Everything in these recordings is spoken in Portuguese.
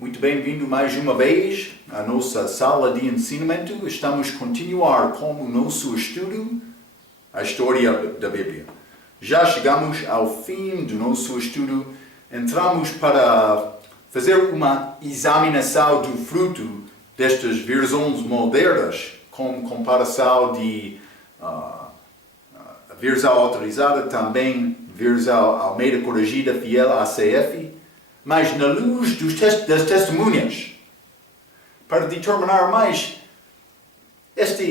Muito bem-vindo mais uma vez à nossa sala de ensinamento. Estamos a continuar com o nosso estudo, a história da Bíblia. Já chegamos ao fim do nosso estudo. Entramos para fazer uma examinação do fruto destas versões modernas, com comparação de versão autorizada, também versão Almeida Corrigida Fiel ACF, mas na luz das testemunhas, para determinar mais esta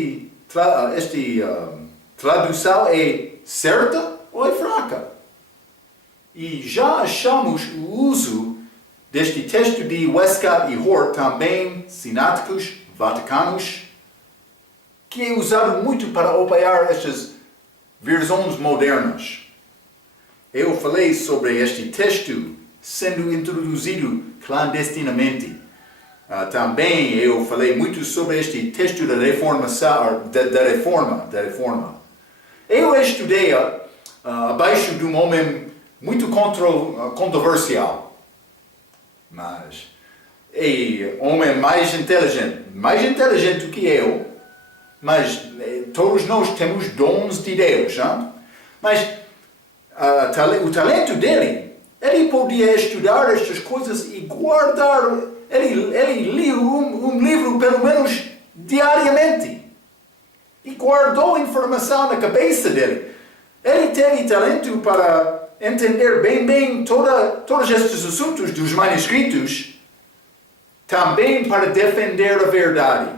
tradução é certa ou é fraca. E já achamos o uso deste texto de Westcott e Hort, também sináticos, vaticanos, que é usado muito para apoiar estas versões modernas. Eu falei sobre este texto sendo introduzido clandestinamente. Também eu falei muito sobre este texto da reforma. Eu estudei abaixo de um homem muito controversial, mas é um homem mais inteligente do que eu, mas todos nós temos dons de Deus, hein? Mas o talento dele, ele podia estudar estas coisas e guardar. Ele lia um livro pelo menos diariamente e guardou informação na cabeça dele. Ele teve talento para entender bem todos estes assuntos dos manuscritos, também para defender a verdade.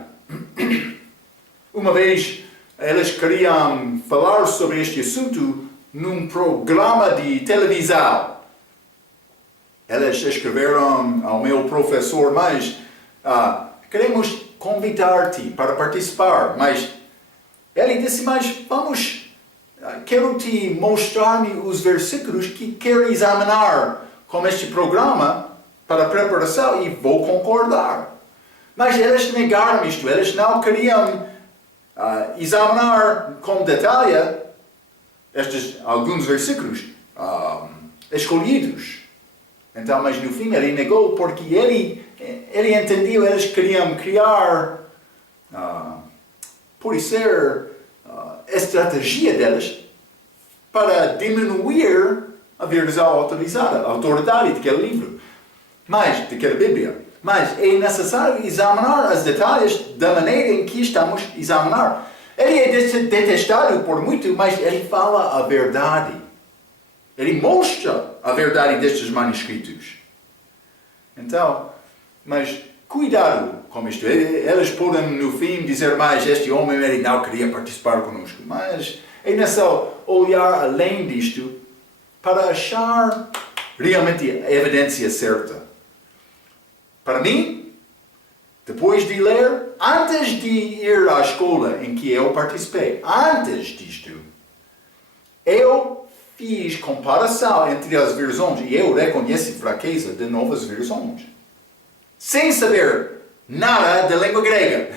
Uma vez eles queriam falar sobre este assunto num programa de televisão. Eles escreveram ao meu professor, mas queremos convidar-te para participar. Mas ele disse, quero te mostrar-me os versículos que quero examinar com este programa para preparação e vou concordar. Mas eles negaram isto, eles não queriam examinar com detalhe alguns versículos escolhidos. Então, mas no fim ele negou porque ele entendeu, eles queriam criar, por ser estratégia deles para diminuir a versão autorizada, a autoridade daquele livro, daquela Bíblia. Mas é necessário examinar os detalhes da maneira em que estamos a examinar. Ele é detestado por muito, mas ele fala a verdade. Ele mostra a verdade destes manuscritos. Então, mas cuidado com isto. Eles podem no fim dizer, mas este homem ele não queria participar conosco. Mas é necessário olhar além disto para achar realmente a evidência certa. Para mim, depois de ler, antes de ir à escola em que eu participei, antes disto, eu fiz comparação entre as versões e eu reconheço fraqueza de novas versões. Sem saber nada da língua grega.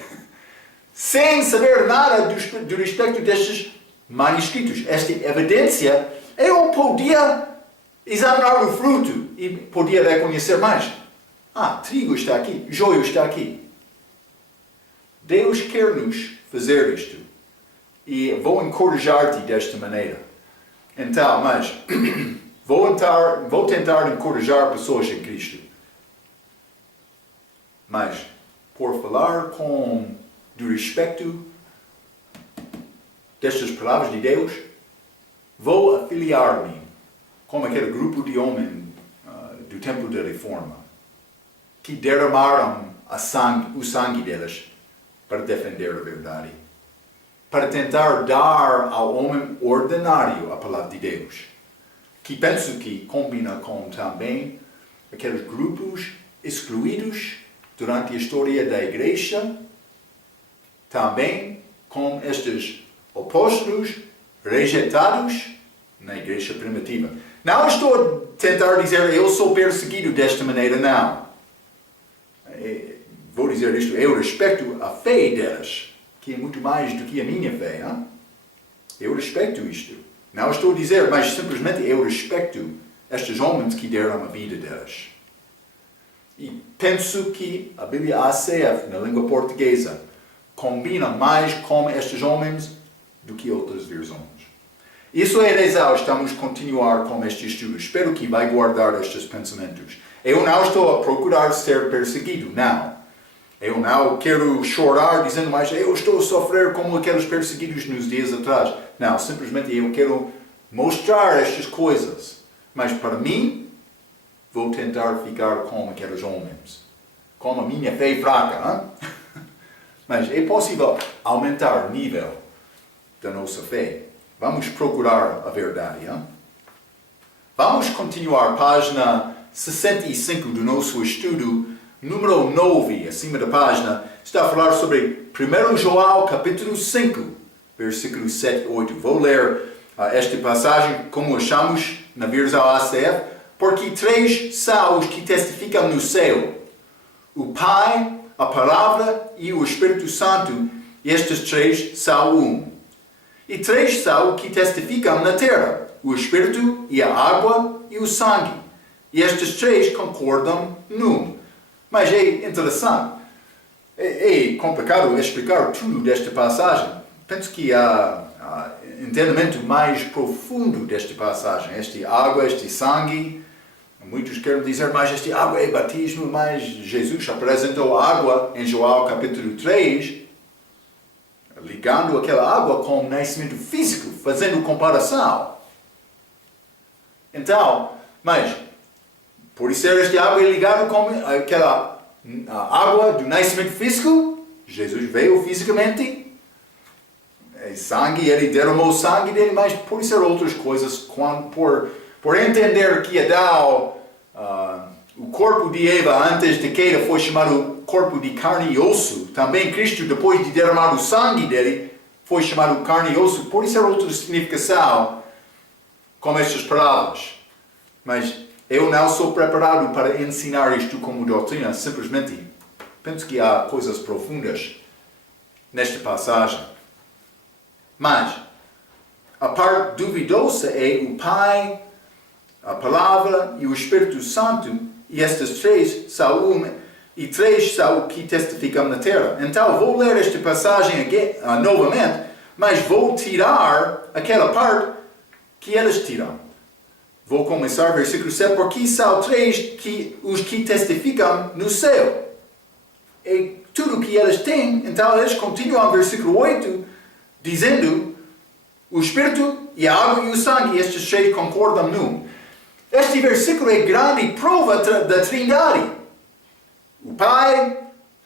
Sem saber nada do respeito destes manuscritos. Esta evidência, eu podia examinar o fruto e podia reconhecer mais. Trigo está aqui, joio está aqui. Deus quer nos fazer isto. E vou encorajar-te desta maneira. Então, mas vou tentar encorajar pessoas em Cristo. Mas, por falar do respeito destas palavras de Deus, vou afiliar-me com aquele grupo de homens do tempo da Reforma que derramaram o sangue deles para defender a verdade, para tentar dar ao homem ordinário a palavra de Deus, que penso que combina com também aqueles grupos excluídos durante a história da Igreja, também com estes apóstolos rejeitados na Igreja primitiva. Não estou a tentar dizer eu sou perseguido desta maneira, não. Vou dizer isto, eu respeito a fé deles, que é muito mais do que a minha fé. Hein? Eu respeito isto. Não estou a dizer, mas simplesmente eu respeito estes homens que deram a vida deles. E penso que a Bíblia ACF, na língua portuguesa, combina mais com estes homens do que outras versões. Isso é razão, estamos a continuar com este estudo. Espero que vai guardar estes pensamentos. Eu não estou a procurar ser perseguido, não. Eu não quero chorar dizendo, mas eu estou a sofrer como aqueles perseguidos nos dias atrás. Não, simplesmente eu quero mostrar estas coisas. Mas para mim, vou tentar ficar como aqueles homens. Com a minha fé fraca. Hein? Mas é possível aumentar o nível da nossa fé. Vamos procurar a verdade. Hein? Vamos continuar, página 65 do nosso estudo, número 9, acima da página, está a falar sobre 1 João, capítulo 5, versículos 7 e 8. Vou ler esta passagem, como achamos na versão ACF, porque 3 são os que testificam no céu: o Pai, a Palavra e o Espírito Santo, e estes 3 são um. E 3 são os que testificam na terra: o Espírito e a água e o sangue. E estes 3 concordam num. Mas é interessante. É complicado explicar tudo desta passagem. Penso que há entendimento mais profundo desta passagem. Esta água, este sangue. Muitos querem dizer, mas este água é batismo, mas Jesus apresentou água em João capítulo 3, ligando aquela água com o nascimento físico, fazendo comparação. Então, mas, por isso esta água é ligada com aquela água do nascimento físico, Jesus veio fisicamente, sangue, ele derramou sangue dele, mas por ser outras coisas, por entender que Adão, o corpo de Eva antes de queda foi chamado corpo de carne e osso, também Cristo, depois de derramar o sangue dele, foi chamado carne e osso, por isso é outra significação com estas palavras. Mas eu não sou preparado para ensinar isto como doutrina, simplesmente penso que há coisas profundas nesta passagem. Mas a parte duvidosa é o Pai, a Palavra e o Espírito Santo, e estes 3 são um, e 3 são o que testificam na terra. Então vou ler esta passagem novamente, mas vou tirar aquela parte que eles tiram. Vou começar versículo 7, porque são 3 os que testificam no céu. E tudo que eles têm, então eles continuam versículo 8, dizendo, o Espírito e a água e o sangue, estes 3 concordam num. Este versículo é grande prova da Trindade. O Pai,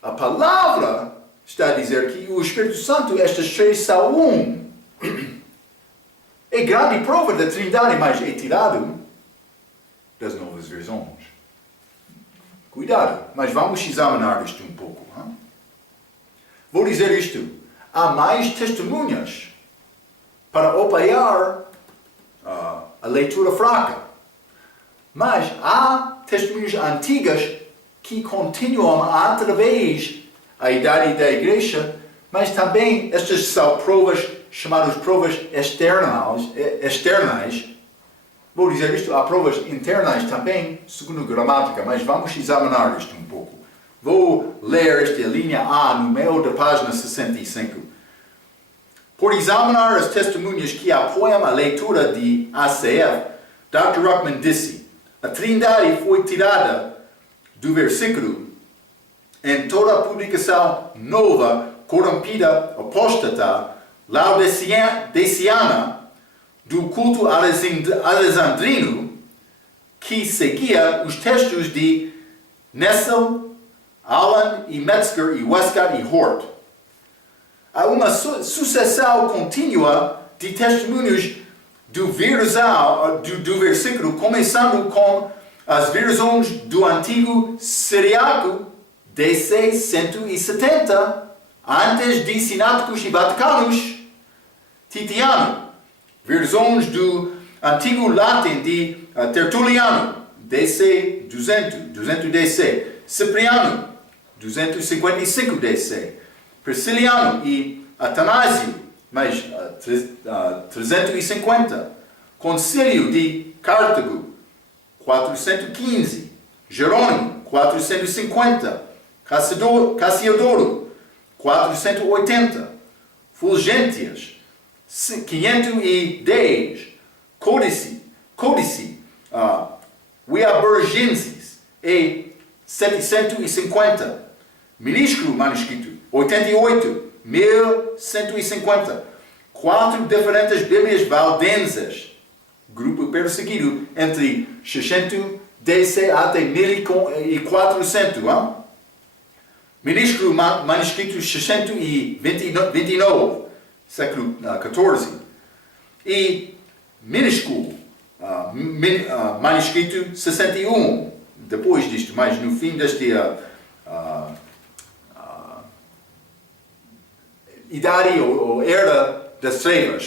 a Palavra, está a dizer que o Espírito Santo, estes 3 são um. É grande prova da Trindade, mas é tirado das novas versões. Cuidado, mas vamos examinar isto um pouco. Hein? Vou dizer isto. Há mais testemunhas para apoiar a leitura fraca. Mas há testemunhas antigas que continuam através da idade da igreja, mas também estas são provas, chamadas provas externas. Vou dizer isto, há provas internas também, segundo a gramática, mas vamos examinar isto um pouco. Vou ler esta linha A no meio da página 65. Por examinar as testemunhas que apoiam a leitura de ACF, Dr. Ruckman disse: a Trindade foi tirada do versículo em toda a publicação nova, corrompida, apóstata, laodiceana, do culto alexandrino, que seguia os textos de Nessel, Allen e Metzger e Westcott e Hort. Há uma sucessão contínua de testemunhos do versículo, começando com as versões do Antigo Siríaco DC 170, antes de Sináticos e Vaticanos, Titiano, versões do Antigo Latim de Tertuliano, DC 200 DC, Cipriano, 255 DC, Prisciliano e Atanásio, mais 350, Concílio de Cartago, 415, Jerônimo, 450. Cassiodoro, 480. Fulgêntias, 510. Códice, Weabergensis, e 750. Minúsculo manuscrito, 88, 1150. 4 diferentes Bíblias valdensas, grupo perseguido, entre 610 até 1400. Minúsculo manuscrito 629, século XIV. E minúsculo manuscrito 61, depois disto, mas no fim deste idade ou era das trevas,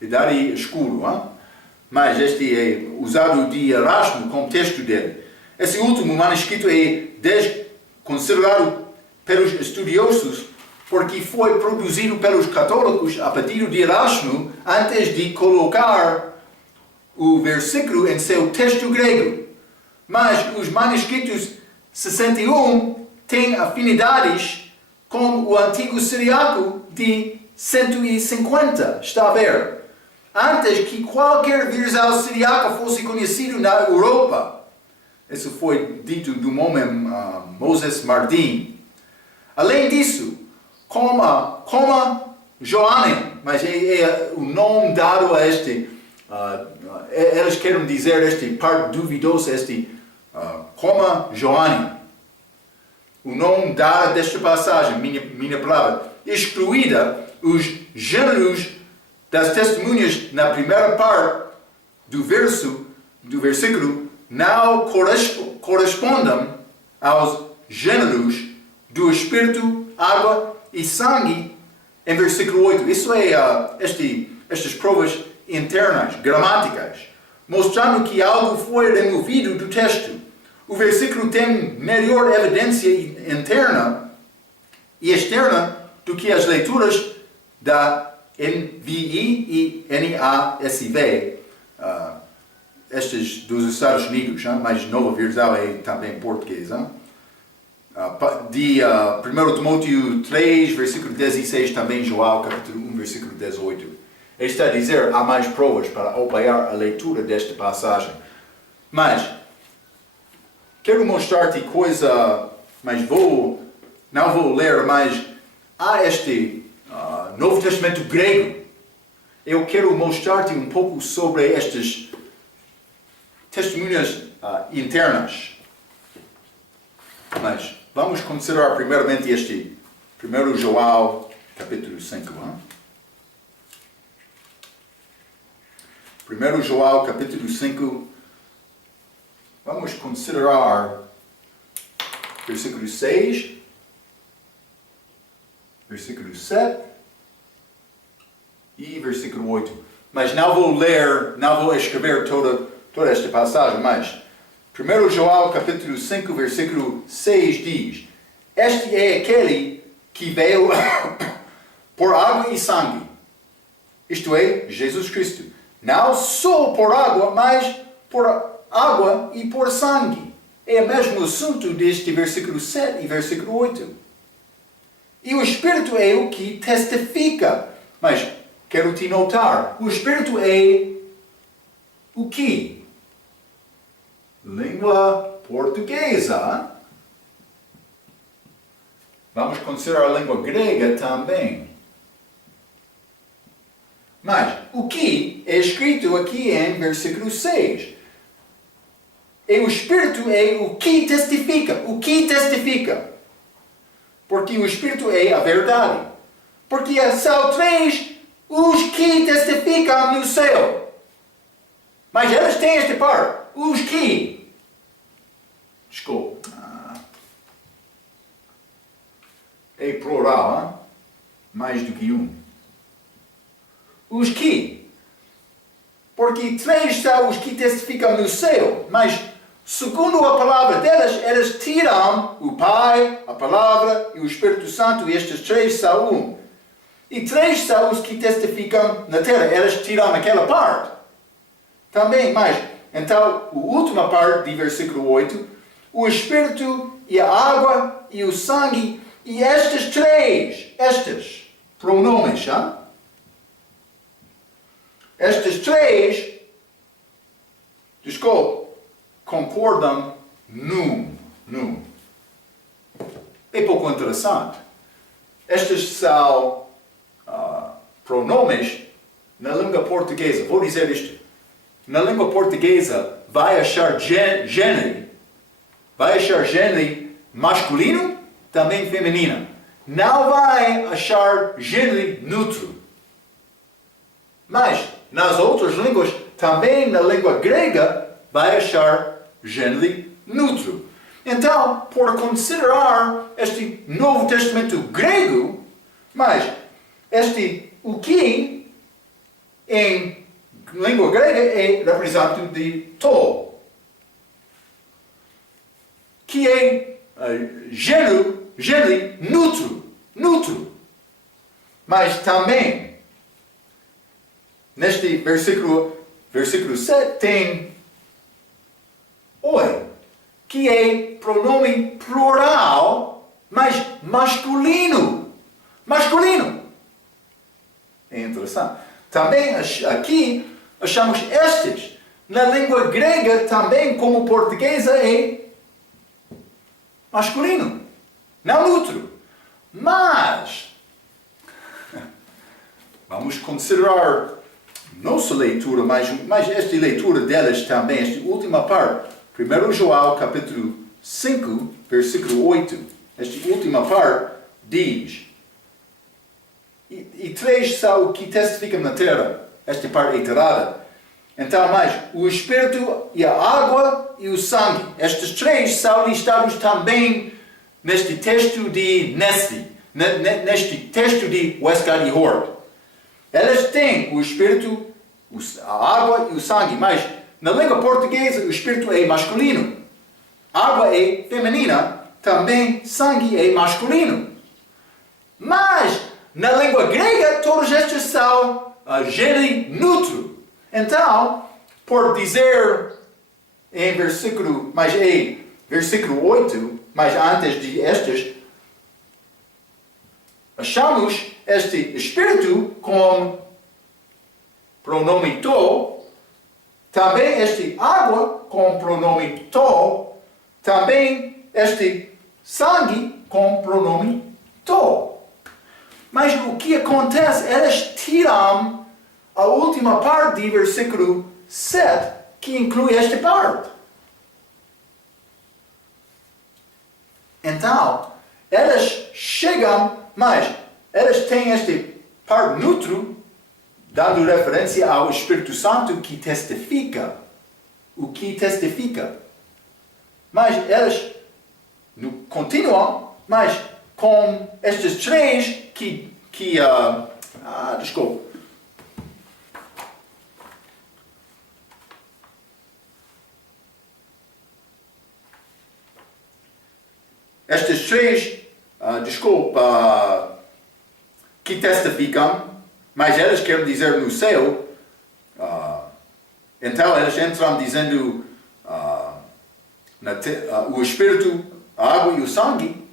idade escura, mas este é usado de Erasmo como texto dele. Esse último manuscrito é considerado pelos estudiosos porque foi produzido pelos católicos a pedido de Erasmo antes de colocar o versículo em seu texto grego. Mas os manuscritos 61 têm afinidades com o antigo siríaco de 150, está a ver? Antes que qualquer versão siríaca fosse conhecido na Europa. Isso foi dito do homem Moses Martin. Além disso, coma Joanem, mas é o nome dado a este, eles querem dizer este parte duvidoso, coma Joanem. O nome dado desta passagem, minha palavra, excluída os gêneros das testemunhas na primeira parte do versículo, não correspondem aos gêneros do Espírito, água e sangue em versículo 8. Isso é estas provas internas, gramáticas, mostrando que algo foi removido do texto. O versículo tem melhor evidência interna e externa do que as leituras da NVI e NASB, estas dos Estados Unidos, mas nova versão é também português. De 1 Timóteo 3, versículo 16, também João, capítulo 1, versículo 18. Está a dizer, há mais provas para apoiar a leitura desta passagem. Mas, quero mostrar-te coisa, mas não vou ler, mas há este Novo Testamento grego. Eu quero mostrar-te um pouco sobre estas testemunhas internas. Mas vamos considerar primeiramente este 1 João, capítulo 5. 1 João, capítulo 5. Vamos considerar versículo 6, versículo 7 e versículo 8. Mas não vou escrever toda esta passagem, mas 1 João capítulo 5, versículo 6 diz: Este é aquele que veio por água e sangue, isto é, Jesus Cristo. Não só por água, mas por água e por sangue. É o mesmo assunto deste versículo 7 e versículo 8. E o Espírito é o que testifica. Mas quero te notar, o Espírito é o que? Língua portuguesa. Vamos considerar a língua grega também. Mas o que é escrito aqui em versículo 6? E o Espírito é o que testifica. O que testifica? Porque o Espírito é a verdade. Porque são três os que testificam no céu. Mas eles têm este par. Os que. Desculpa. É plural, hein? Mais do que um. Os que. Porque três são os que testificam no céu. Mas, segundo a palavra deles, eles tiram o Pai, a palavra e o Espírito Santo. E estes três são um. E três são os que testificam na terra. Eles tiram aquela parte. Também, mas, então, a última parte de versículo 8. o Espírito e a água e o sangue, e estes pronomes, hein? Estes três, concordam num. É pouco interessante. Estes são pronomes na língua portuguesa. Vou dizer isto. Na língua portuguesa vai achar gênero masculino, também feminino. Não vai achar gênero neutro. Mas nas outras línguas, também na língua grega, vai achar gênero neutro. Então, por considerar este Novo Testamento grego, mas o que em língua grega é representado de to, que é gênero neutro. Mas também, neste versículo 7, tem oi, que é pronome plural, mas masculino. É interessante. Também aqui achamos estes. Na língua grega também, como portuguesa, é masculino, não neutro. Mas vamos considerar nossa leitura, mas esta leitura delas também, esta última parte. 1 João capítulo 5, versículo 8. Esta última parte diz: e três são o que testificam na terra. Esta parte é iterada. Então, mais o Espírito e a água e o sangue. Estes três são listados também neste texto de Nestle, neste texto de Westcott e Hort. Elas têm o Espírito, a água e o sangue, mas na língua portuguesa o Espírito é masculino, água é feminina, também sangue é masculino. Mas na língua grega todos estes são gênero neutro. Então, por dizer em versículo 8, mas antes de estes, achamos este Espírito com pronome to, também este água com pronome to, também este sangue com pronome to. Mas o que acontece? Elas tiram a última parte do versículo 7, que inclui esta parte. Então, elas chegam, mas elas têm este parte neutro, dando referência ao Espírito Santo que testifica. O que testifica. Mas elas continuam, mas com estes três desculpa. Estes três, que testificam, mas elas querem dizer no céu, então elas entram dizendo o Espírito, a água e o sangue,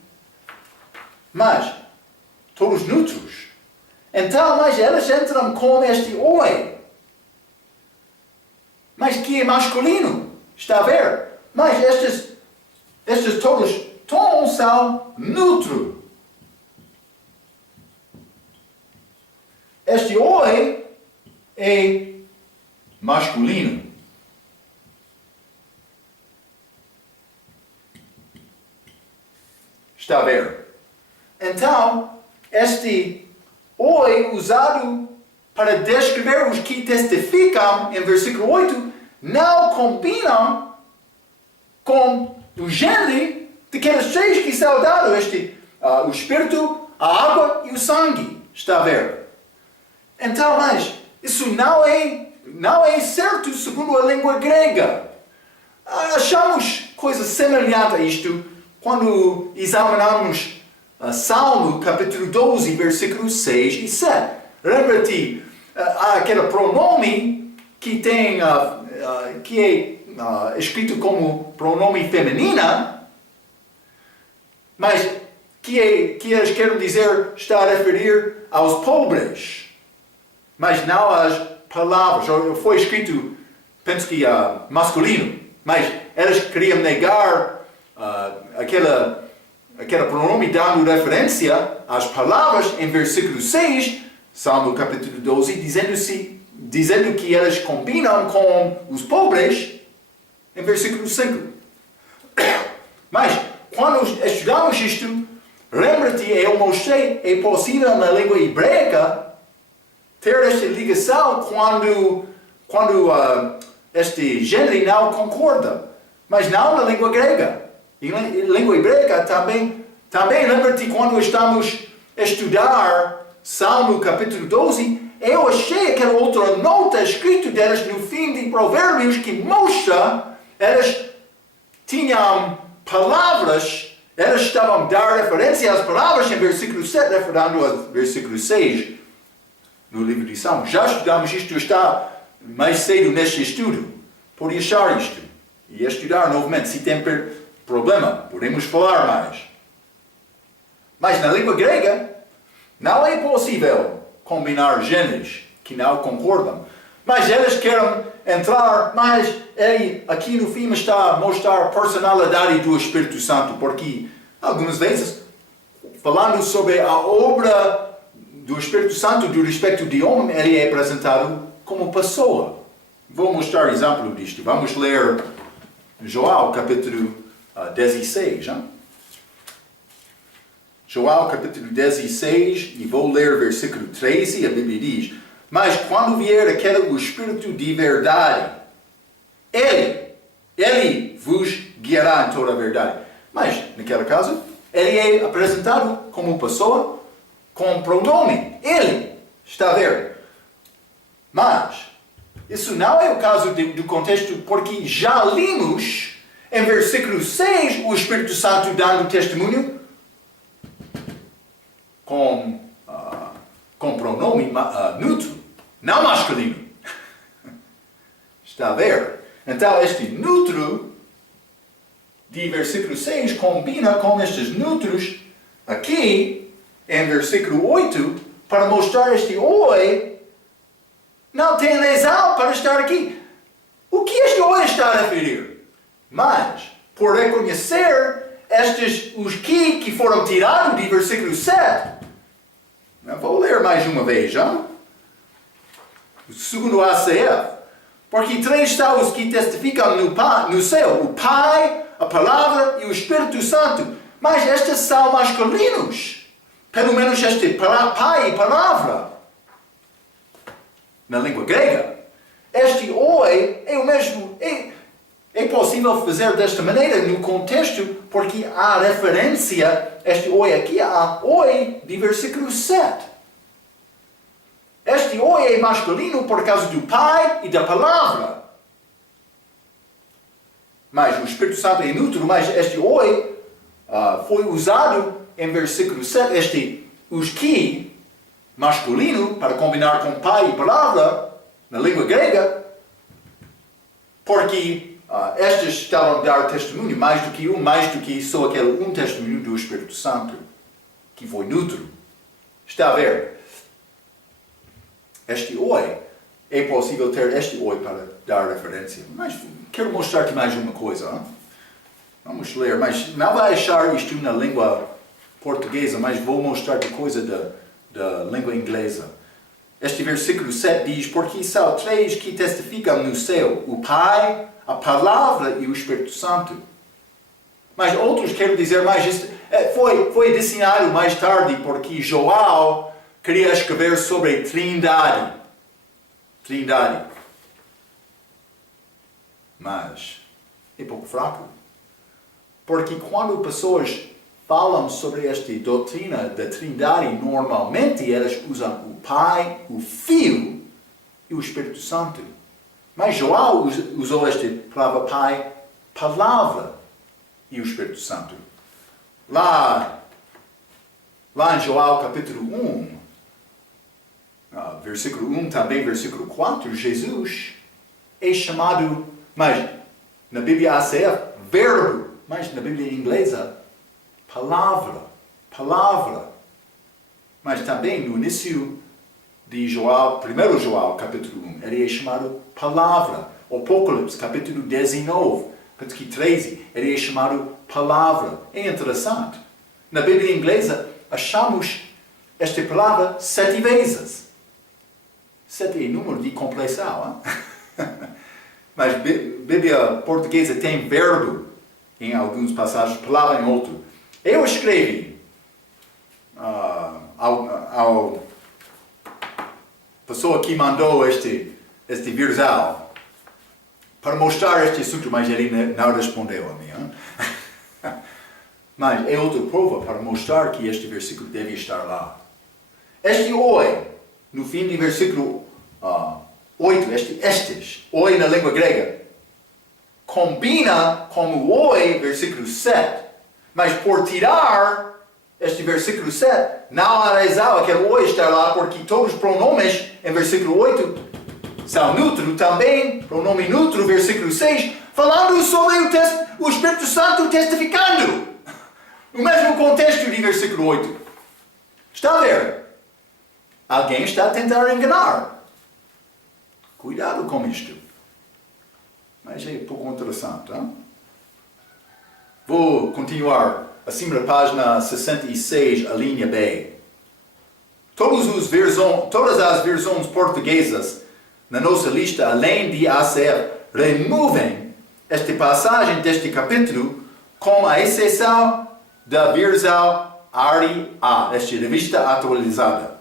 mas todos neutros. Então, mas elas entram com este oi, mas que é masculino, está a ver? Mas estes todos tons são neutros. Este oi é masculino. Está a ver? Então, este oi usado para descrever os que testificam em versículo 8 não combinam com o gênero daqueles três que são dados, o Espírito, a água e o sangue. Está a ver? Então, mas isso não é certo segundo a língua grega. Achamos coisa semelhante a isto quando examinamos Salmo capítulo 12, versículos 6 e 7. Lembra-te, há aquele pronome que é escrito como pronome feminina, Mas que eles querem dizer está a referir aos pobres, mas não às palavras. Foi escrito, penso que masculino, mas eles queriam negar aquele pronome dando referência às palavras em versículo 6, Salmo capítulo 12, dizendo que eles combinam com os pobres em versículo 5. Mas, quando estudamos isto, lembra-te, eu mostrei, é possível na língua hebraica ter esta ligação quando este gênero não concorda, mas não na língua grega. Em língua hebraica também lembra-te quando estamos a estudar Salmo capítulo 12, eu achei aquela outra nota escrita deles no fim de Provérbios que mostra eles tinham palavras, eles estavam a dar referência às palavras em versículo 7, referindo ao versículo 6 no livro de Salmos. Já estudamos isto, está mais cedo neste estudo. Pode achar isto e estudar novamente. Se tem problema, podemos falar mais. Mas na língua grega, não é possível combinar gêneros que não concordam. Mas eles querem entrar, mas ele aqui no filme está a mostrar a personalidade do Espírito Santo, porque algumas vezes, falando sobre a obra do Espírito Santo, do respeito de homem, ele é apresentado como pessoa. Vou mostrar exemplo disto. Vamos ler João capítulo 16. Hein? João capítulo 16, e vou ler versículo 13, a Bíblia diz: mas quando vier o Espírito de verdade, ele vos guiará em toda a verdade. Mas, naquele caso, ele é apresentado como pessoa com pronome. Ele, está a ver? Mas, isso não é o caso do contexto, porque já lemos em versículo 6 o Espírito Santo dando testemunho com pronome neutro, não masculino. Está a ver? Então, este neutro de versículo 6 combina com estes neutros aqui em versículo 8 para mostrar este oi não tem razão para estar aqui. O que este oi está a referir? Mas, por reconhecer os que foram tirados de versículo 7, vou ler mais uma vez, já? Segundo a ACF. Porque três estão os que testificam no céu: o Pai, a Palavra e o Espírito Santo. Mas estes são masculinos. Pelo menos este Pai e Palavra. Na língua grega. Este oi é o mesmo. É possível fazer desta maneira no contexto, porque há referência, este oi aqui, há oi de versículo 7. Este oi é masculino por causa do Pai e da Palavra. Mas o Espírito Santo é neutro, mas este oi foi usado em versículo 7, os que, masculino, para combinar com Pai e Palavra, na língua grega, porque estes estavam a dar testemunho, mais do que só aquele testemunho do Espírito Santo, que foi neutro. Está a ver? Este oi, é possível ter este oi para dar referência. Mas quero mostrar-te mais uma coisa. Hein? Vamos ler, mas não vai achar isto na língua portuguesa, mas vou mostrar-te coisa da língua inglesa. Este versículo 7 diz: porque são três que testificam no céu: o Pai, a Palavra e o Espírito Santo. Mas outros querem dizer mais, isto foi adicionado mais tarde, porque João queria escrever sobre Trindade. Trindade. Mas é pouco fraco. Porque quando pessoas falam sobre esta doutrina da Trindade, normalmente elas usam o Pai, o Filho e o Espírito Santo. Mas João usou esta palavra Pai, Palavra e o Espírito Santo. Lá em João capítulo 1, versículo 1, também versículo 4, Jesus é chamado, mas na Bíblia ACF, Verbo, mas na Bíblia inglesa, palavra. Mas também no início de João, 1 João, capítulo 1, ele é chamado palavra. Apocalipse, capítulo 19, capítulo 13, ele é chamado palavra. É interessante. Na Bíblia inglesa, achamos esta palavra 7 vezes. 7 é número de complexão. Mas a Bíblia portuguesa tem verbo em algumas passagens, palavra em outro. Eu escrevi ao pessoa que mandou este versal para mostrar este assunto, mas ele não respondeu a mim. Mas é outra prova para mostrar que este versículo deve estar lá. Este oi, no fim do versículo 8, estes, oi na língua grega, combina com o oi, versículo 7. Mas por tirar este versículo 7, não analisava aquele oi estar lá, porque todos os pronomes em versículo 8 são neutros também, pronome neutro, versículo 6, falando sobre o Espírito Santo testificando. O mesmo contexto de versículo 8. Está a ver? Alguém está a tentar enganar. Cuidado com isto. Mas é um pouco interessante. Hein? Vou continuar acima da página 66, a linha B. Todas as versões portuguesas na nossa lista, além de ACF, removem esta passagem deste capítulo com a exceção da versão RA, esta revista atualizada.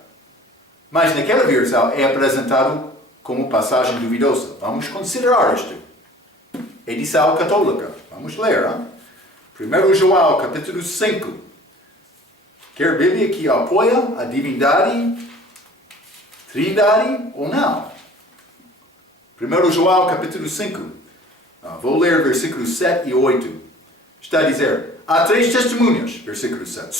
Mas naquela versão é apresentado como passagem duvidosa. Vamos considerar isto. Edição católica. Vamos ler. Hein? 1 João, capítulo 5. Quer Bíblia que apoia a divindade, trindade ou não? 1 João, capítulo 5. Vou ler versículos 7 e 8. Está a dizer, há 3 testemunhas, versículo 7.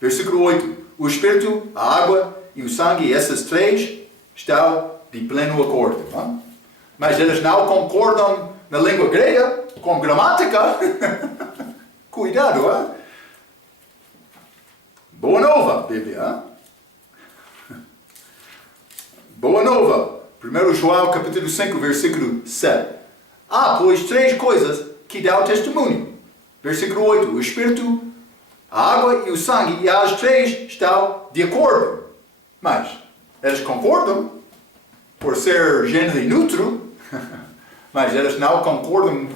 Versículo 8. O Espírito, a água e o sangue, essas 3 estão de pleno acordo. Não? Mas eles não concordam na língua grega, com gramática. Cuidado, hein? Boa nova, Bíblia. Hein? Boa nova. 1 João, capítulo 5, versículo 7. Há, pois, 3 coisas que dão testemunho. Versículo 8. O Espírito, a água e o sangue, e as 3 estão de acordo. Mas, eles concordam por ser gênero neutro, mas eles não concordam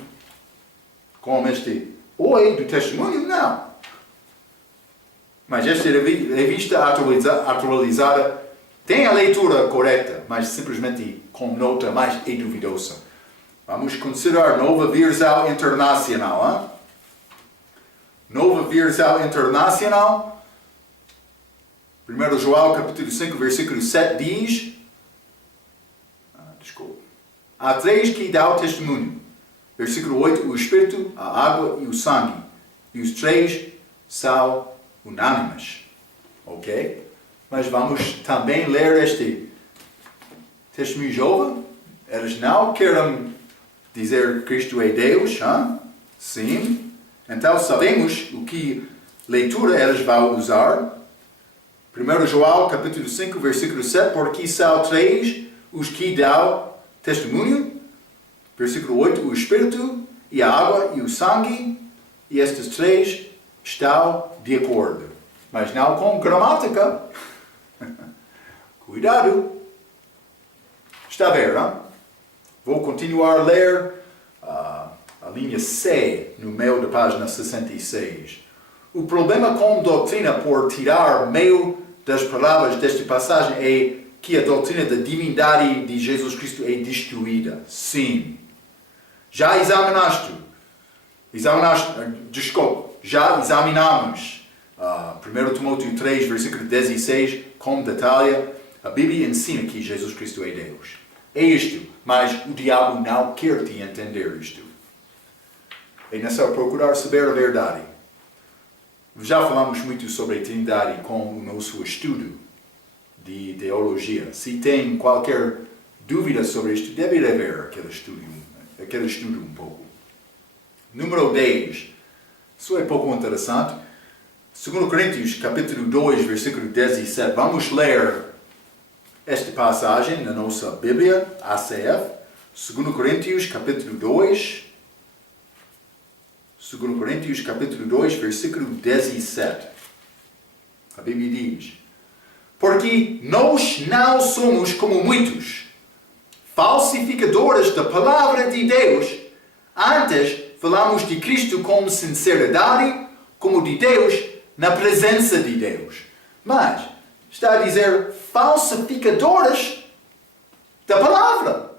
com este oi do testemunho, não. Mas esta revista atualizada tem a leitura correta, mas simplesmente com nota mais duvidosa. Vamos considerar nova versão internacional. Hein? Nova versão internacional. 1 João, capítulo 5, versículo 7 diz... Há 3 que dão testemunho. Versículo 8, o Espírito, a água e o sangue. E os 3 são unânimes. Ok? Mas vamos também ler este testemunho de Jeová. Eles não querem dizer que Cristo é Deus. Hein? Sim. Então sabemos o que leitura eles vão usar. 1 João, capítulo 5, versículo 7. Porque são 3 os que dão testemunho. Versículo 8, o Espírito e a água e o sangue, e estes 3 estão de acordo. Mas não com gramática. Cuidado. Está a ver, não? Vou continuar a ler a linha C no meio da página 66. O problema com doutrina por tirar meio das palavras desta passagem é que a doutrina da divindade de Jesus Cristo é destruída. Sim. Já examinamos 1 Timóteo 3, versículo 16, com detalhe. A Bíblia ensina que Jesus Cristo é Deus. É isto, mas o diabo não quer te entender isto. É necessário procurar saber a verdade. Já falamos muito sobre a Trindade com o nosso estudo de teologia. Se tem qualquer dúvida sobre isto, deve rever aquele estudo um pouco. Número 10. Isso é pouco interessante. 2 Coríntios, capítulo 2, versículo 17. Vamos ler esta passagem na nossa Bíblia, ACF. 2 Coríntios, capítulo 2. 2 Coríntios, capítulo 2, versículo 17. A Bíblia diz: porque nós não somos como muitos, falsificadores da palavra de Deus. Antes, falamos de Cristo com sinceridade, como de Deus, na presença de Deus. Mas, está a dizer falsificadores da palavra.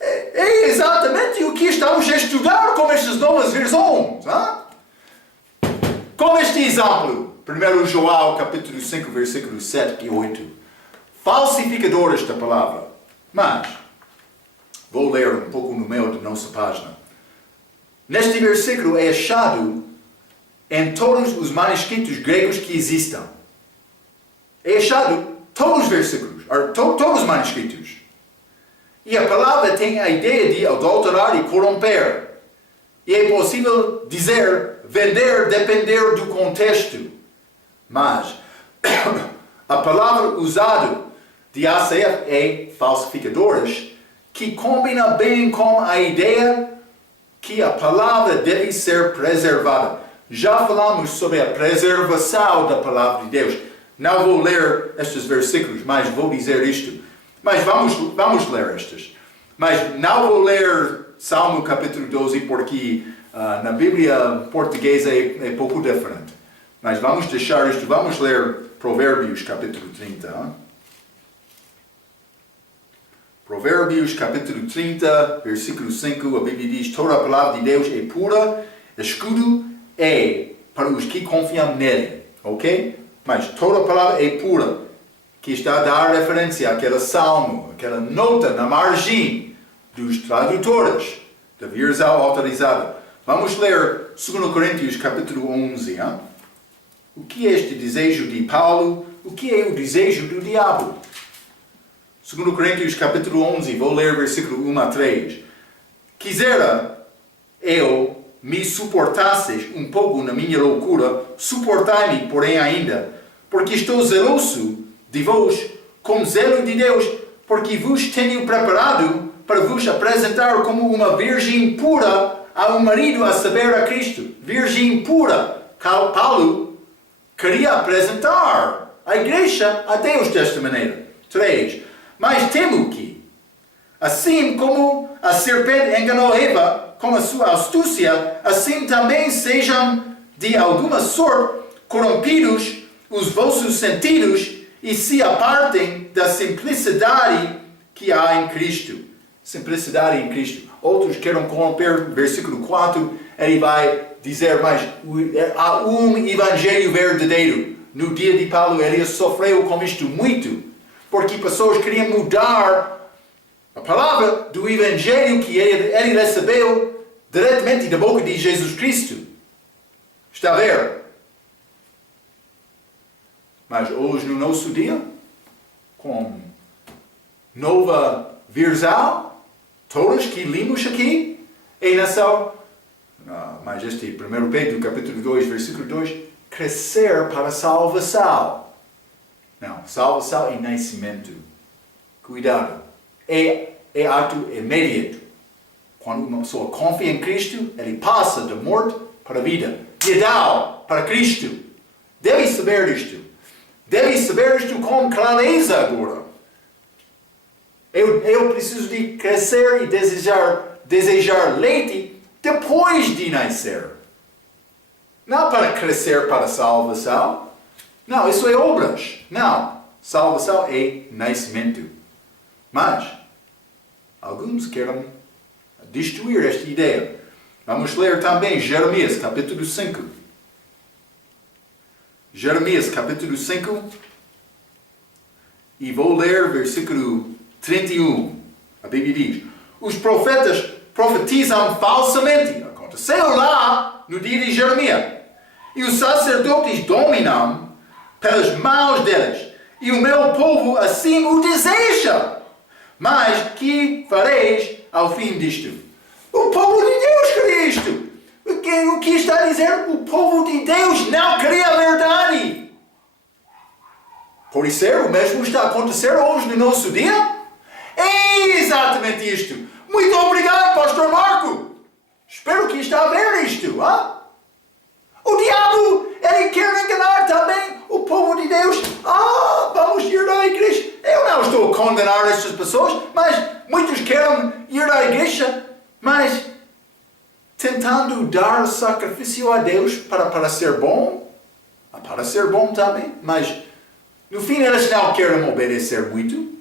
É exatamente o que estamos a estudar com estas novas versões. Hein? Com este exemplo, 1 João, capítulo 5, versículos 7 e 8. Falsificadores da palavra. Mas, vou ler um pouco no meio da nossa página. Neste versículo é achado em todos os manuscritos gregos que existam. É achado todos os versículos, todos os manuscritos. E a palavra tem a ideia de adulterar e corromper. E é possível dizer, vender, depender do contexto. Mas, a palavra usada de ACF é falsificadores, que combina bem com a ideia que a palavra deve ser preservada. Já falamos sobre a preservação da palavra de Deus. Não vou ler estes versículos, mas vou dizer isto. Mas vamos ler estes. Mas não vou ler Salmo capítulo 12 porque na Bíblia portuguesa é pouco diferente. Mas vamos deixar isto. Vamos ler Provérbios capítulo 30. Hein? Provérbios capítulo 30, versículo 5. A Bíblia diz: toda a palavra de Deus é pura, escudo é para os que confiam nele. Ok? Mas toda a palavra é pura, que está a dar referência àquele salmo, aquela nota na margem dos tradutores da versão autorizada. Vamos ler 2 Coríntios capítulo 11. Hein? O que é este desejo de Paulo? O que é o desejo do diabo? 2 Coríntios capítulo 11, vou ler versículo 1 a 3. Quisera eu me suportasses um pouco na minha loucura, suportai-me, porém, ainda, porque estou zeloso de vós, com zelo de Deus, porque vos tenho preparado para vos apresentar como uma virgem pura a um marido, a saber, a Cristo. Virgem pura. Paulo queria apresentar a igreja a Deus desta maneira. 3. Mas temo que, assim como a serpente enganou Eva com a sua astúcia, assim também sejam de alguma sorte corrompidos os vossos sentidos e se apartem da simplicidade que há em Cristo. Simplicidade em Cristo. Outros querem corromper, versículo 4, ele vai dizer mais, há um evangelho verdadeiro. No dia de Paulo, ele sofreu com isto muito, porque pessoas queriam mudar a palavra do evangelho que ele recebeu diretamente da boca de Jesus Cristo. Está a ver? Mas hoje, no nosso dia, com nova versão, todas que lemos aqui, é nação, mas este 1 Pedro, capítulo 2, versículo 2, crescer para a salvação. Não, salvação é nascimento. Cuidado. É ato imediato. Quando uma pessoa confia em Cristo, ele passa da morte para a vida. De Adão para Cristo. Deve saber isto. Deve saber isto com clareza agora. Eu preciso de crescer e desejar leite depois de nascer. Não para crescer para a salvação. Não, isso é obras. Não, salvação é nascimento. Mas, alguns querem destruir esta ideia. Vamos ler também Jeremias, capítulo 5. Jeremias, capítulo 5. E vou ler versículo 31. A Bíblia diz: os profetas profetizam falsamente. Aconteceu lá no dia de Jeremias. E os sacerdotes dominam pelas mãos deles. E o meu povo assim o deseja. Mas que fareis ao fim disto? O povo de Deus quer isto. que está a dizer? O povo de Deus não queria a verdade. Pode ser, o mesmo está a acontecer hoje no nosso dia? É exatamente isto. Muito obrigado, Pastor Marco. Espero que está a ver isto. Hein? O diabo, ele quer enganar também o povo de Deus. Vamos ir à igreja. Eu não estou a condenar estas pessoas, mas muitos querem ir à igreja, mas tentando dar sacrifício a Deus para ser bom. Para ser bom também, mas no fim eles não querem obedecer muito.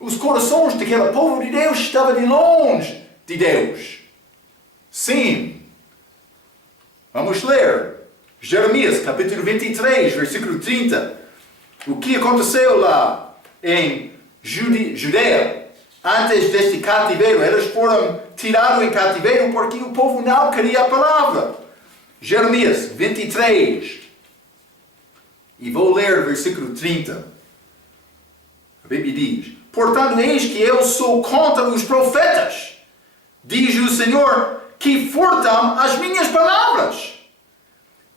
Os corações daquele povo de Deus estavam de longe de Deus. Sim. Vamos ler. Jeremias, capítulo 23, versículo 30. O que aconteceu lá em Judeia? Antes deste cativeiro, eles foram tirados em cativeiro porque o povo não queria a palavra. Jeremias 23. E vou ler versículo 30. A Bíblia diz: portanto, eis que eu sou contra os profetas, diz o Senhor, que furtam as minhas palavras.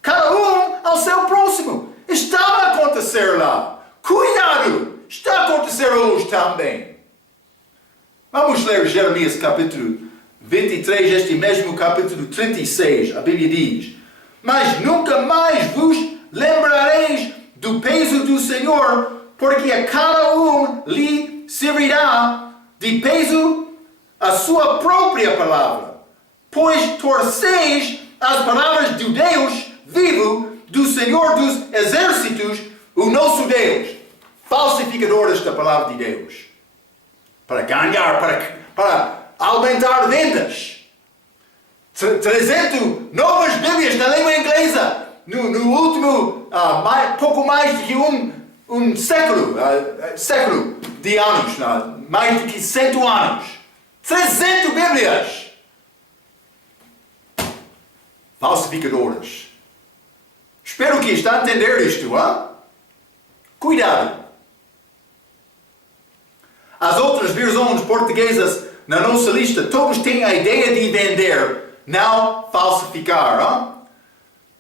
Cada um ao seu próximo. Está a acontecer lá. Cuidado! Está a acontecer hoje também. Vamos ler Jeremias capítulo 23, este mesmo capítulo 36. A Bíblia diz: mas nunca mais vos lembrareis do peso do Senhor, porque a cada um lhe servirá de peso a sua própria palavra. Pois torceis as palavras do Deus vivo, do Senhor dos exércitos, o nosso Deus. Falsificadores da palavra de Deus. Para ganhar, para aumentar vendas. Trazendo novas Bíblias na língua inglesa. No último, pouco mais de um século de anos. Mais de 100 anos. 300 Bíblias. Falsificadores. Espero que está a entender isto, hein? Cuidado. As outras versões portuguesas na nossa lista, todos têm a ideia de vender, não falsificar. Hein?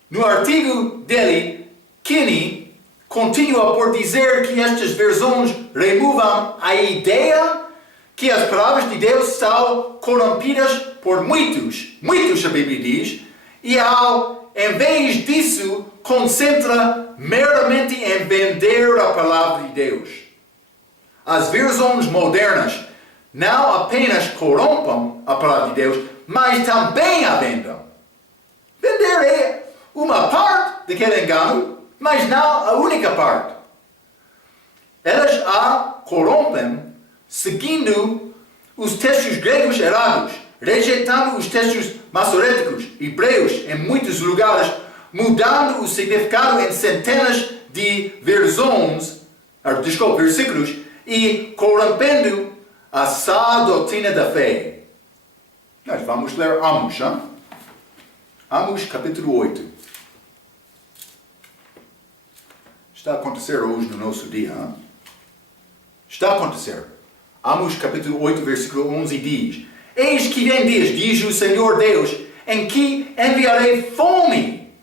No artigo dele, Kinney continua por dizer que estas versões removam a ideia que as palavras de Deus são corrompidas por muitos, a Bíblia diz, e em vez disso, concentra meramente em vender a palavra de Deus. As versões modernas não apenas corrompem a palavra de Deus, mas também a vendem. Vender é uma parte daquele engano, mas não a única parte. Elas a corrompem seguindo os textos gregos errados, rejeitando os textos maçoréticos, hebreus em muitos lugares, mudando o significado em centenas de versículos e corrompendo a sã doutrina da fé. Nós vamos ler Amos, hein? Amos capítulo 8. Está a acontecer hoje no nosso dia. Hein? Está a acontecer. Amos capítulo 8, versículo 11 diz: eis que vem dias, diz o Senhor Deus, em que enviarei fome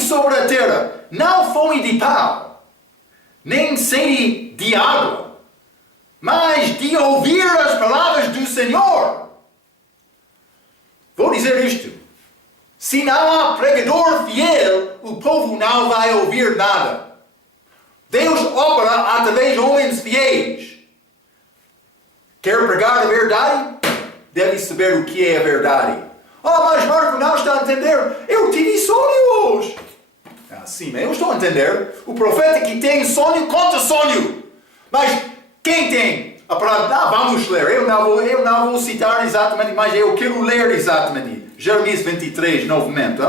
sobre a terra, não fome de pão, nem sede de água, mas de ouvir as palavras do Senhor. Vou dizer isto: se não há pregador fiel, o povo não vai ouvir nada. Deus opera através de homens fiéis. Quer pregar a verdade? Deve saber o que é a verdade. Mas Marco não está a entender. Eu tive sonho hoje. Sim, mas eu estou a entender. O profeta que tem sonho, conta sonho. Mas quem tem a palavra? Vamos ler. Eu não vou citar exatamente, mas eu quero ler exatamente. Jeremias 23, novamente.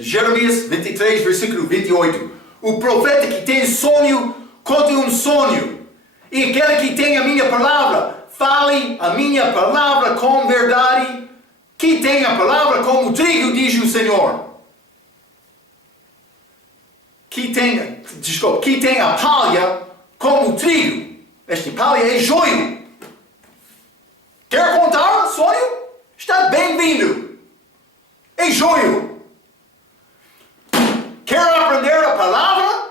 Jeremias 23, versículo 28. O profeta que tem sonho, conta um sonho. E aquele que tem a minha palavra, fale a minha palavra com verdade, que tem a palavra como trigo, diz o Senhor. Que tem a palha como trigo. Esta palha é joio. Quer contar um sonho? Está bem-vindo. É joio. Quer aprender a palavra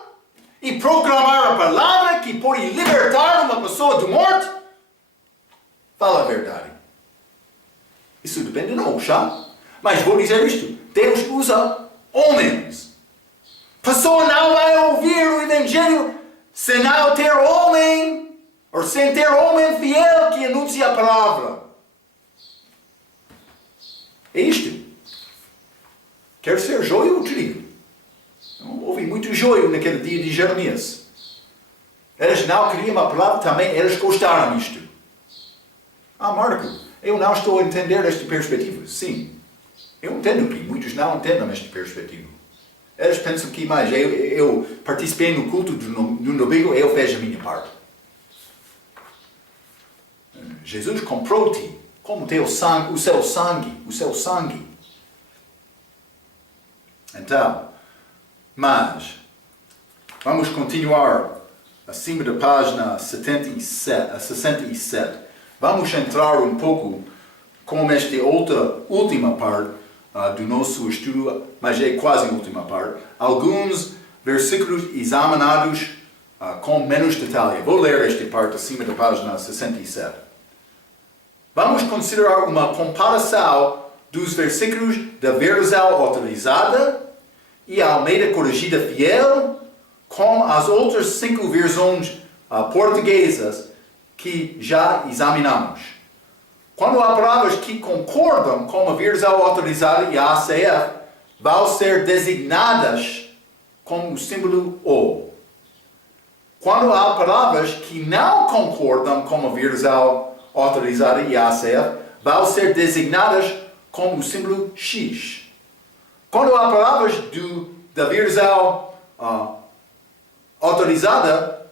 e proclamar a palavra que pode libertar uma pessoa de morte? Fala a verdade. Isso depende de nós, já? Mas vou dizer isto. Deus usa homens. Pessoa não vai ouvir o Evangelho se não ter homem, ou sem ter homem fiel que anuncia a palavra. É isto. Quer ser joio ou trigo? Houve muito joio naquele dia de Jeremias. Eles não queriam a palavra, também eles gostaram disto. Marco, eu não estou a entender esta perspectiva. Sim, eu entendo que muitos não entendem esta perspectiva. Eles pensam que, mas eu participei no culto do domingo, eu fiz a minha parte. Jesus comprou-te como teu sangue, o seu sangue. Então, mas, vamos continuar acima da página 67. Vamos entrar um pouco com esta última parte do nosso estudo, mas é quase a última parte. Alguns versículos examinados com menos detalhe. Vou ler esta parte acima da página 67. Vamos considerar uma comparação dos versículos da versão atualizada e a Almeida Corrigida Fiel com as outras 5 versões portuguesas que já examinamos. Quando há palavras que concordam com a versão atualizada e a ACF, vão ser designadas com o símbolo O. Quando há palavras que não concordam com a versão autorizada e a ACF, vão ser designadas com o símbolo X. Quando há palavras da versão autorizada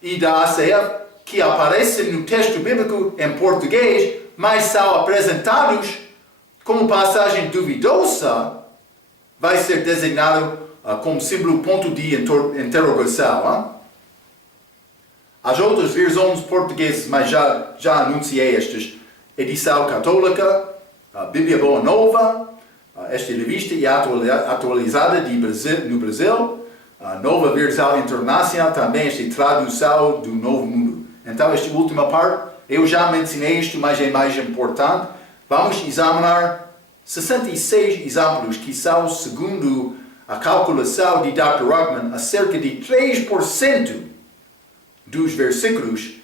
e da ACF que aparecem no texto bíblico em português, mas são apresentados como passagem duvidosa, vai ser designado como símbolo ponto de interrogação. As outras versões portuguesas, mas já anunciei estas, edição católica, a Bíblia Boa Nova, esta revista e atualizada no Brasil, a nova versão internacional, também esta tradução do Novo Mundo. Então, esta última parte, eu já mencionei isto, mas é mais importante. Vamos examinar 66 exemplos que são, segundo a calculação de Dr. Ruckman, acerca de 3% dos versículos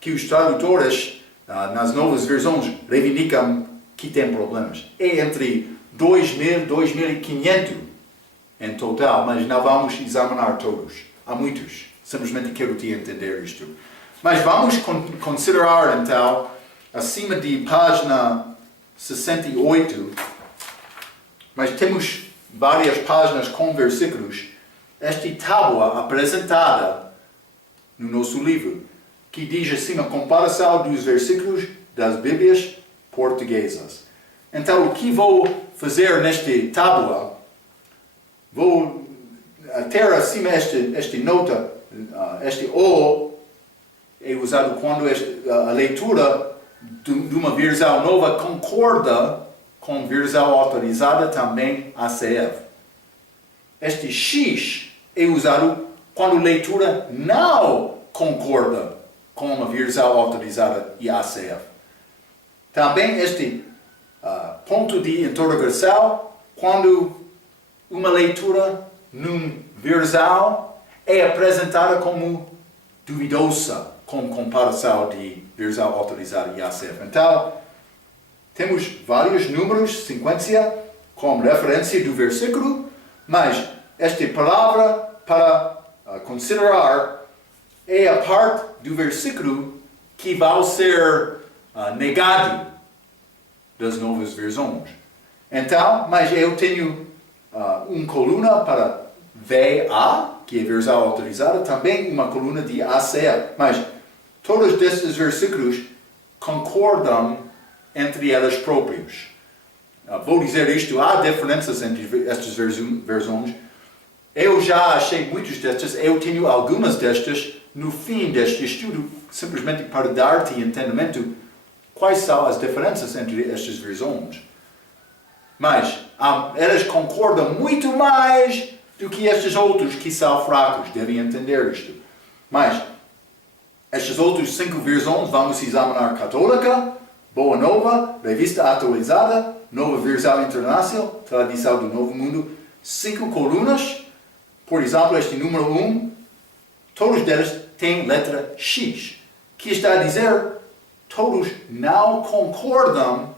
que os tradutores nas novas versões reivindicam que têm problemas. É entre 2.000 e 2.500 em total, mas não vamos examinar todos. Há muitos. Simplesmente quero te entender isto. Mas vamos considerar então, acima de página 68, mas temos várias páginas com versículos, esta tábua apresentada no nosso livro, que diz assim a comparação dos versículos das Bíblias portuguesas. Então, o que vou fazer nesta tábua? Vou ter acima esta nota, este O é usado quando a leitura de uma versão nova concorda com a versão autorizada, também ACF. Este X é usado quando a leitura não concorda com uma versão autorizada e ACF. Também este ponto de interrogação, quando uma leitura numa versão é apresentada como duvidosa, com comparação de versão autorizada e ACF. Então, temos vários números, sequência, com referência do versículo, mas esta palavra para considerar é a parte do versículo que vai ser negado das novas versões. Então, mas eu tenho uma coluna para VA, que é a versão autorizada, também uma coluna de ACF. Mas todos estes versículos concordam entre elas próprios. Vou dizer isto, há diferenças entre estas versões. Eu já achei muitas destas, eu tenho algumas destas no fim deste estudo, simplesmente para dar-te entendimento quais são as diferenças entre estas visões. Mas elas concordam muito mais do que estes outros que são fracos, devem entender isto. Mas estas outras 5 visões vamos examinar: Católica, Boa Nova, Revista Atualizada, Nova Versão Internacional, Tradição do Novo Mundo. 5 colunas, por exemplo, este número 1, todos deles têm letra X, que está a dizer todos não concordam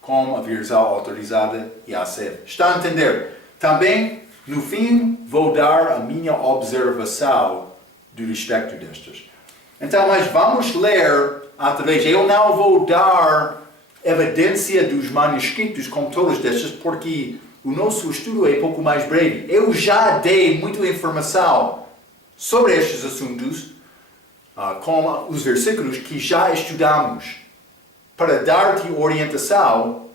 com a versão autorizada e aceita. Está a entender? Também, no fim, vou dar a minha observação do respeito destas. Então, mas vamos ler através. Eu não vou dar evidência dos manuscritos com todas destas, porque o nosso estudo é um pouco mais breve. Eu já dei muita informação sobre estes assuntos, com os versículos que já estudamos, para dar-te orientação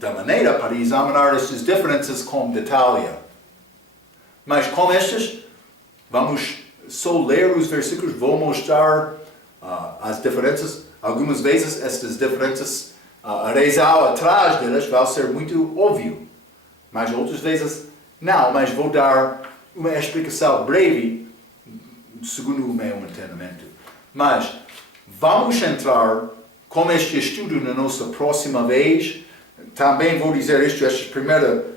da maneira para examinar estas diferenças com detalhe. Mas com estas, vamos só ler os versículos, vou mostrar as diferenças. Algumas vezes estas diferenças, a razão atrás delas vai ser muito óbvio, mas outras vezes não. Mas vou dar uma explicação breve, segundo o meu entendimento. Mas vamos entrar com este estudo na nossa próxima vez. Também vou dizer isto: estes primeiros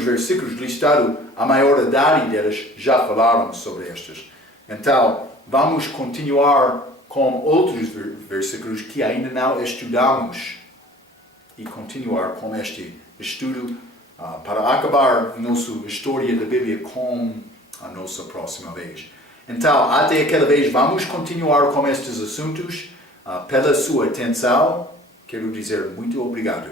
versículos listados, a maioridade deles já falaram sobre estes. Então, vamos continuar com outros versículos que ainda não estudamos e continuar com este estudo para acabar nossa história da Bíblia com a nossa próxima vez. Então, até aquela vez, vamos continuar com estes assuntos. Pela sua atenção, quero dizer muito obrigado.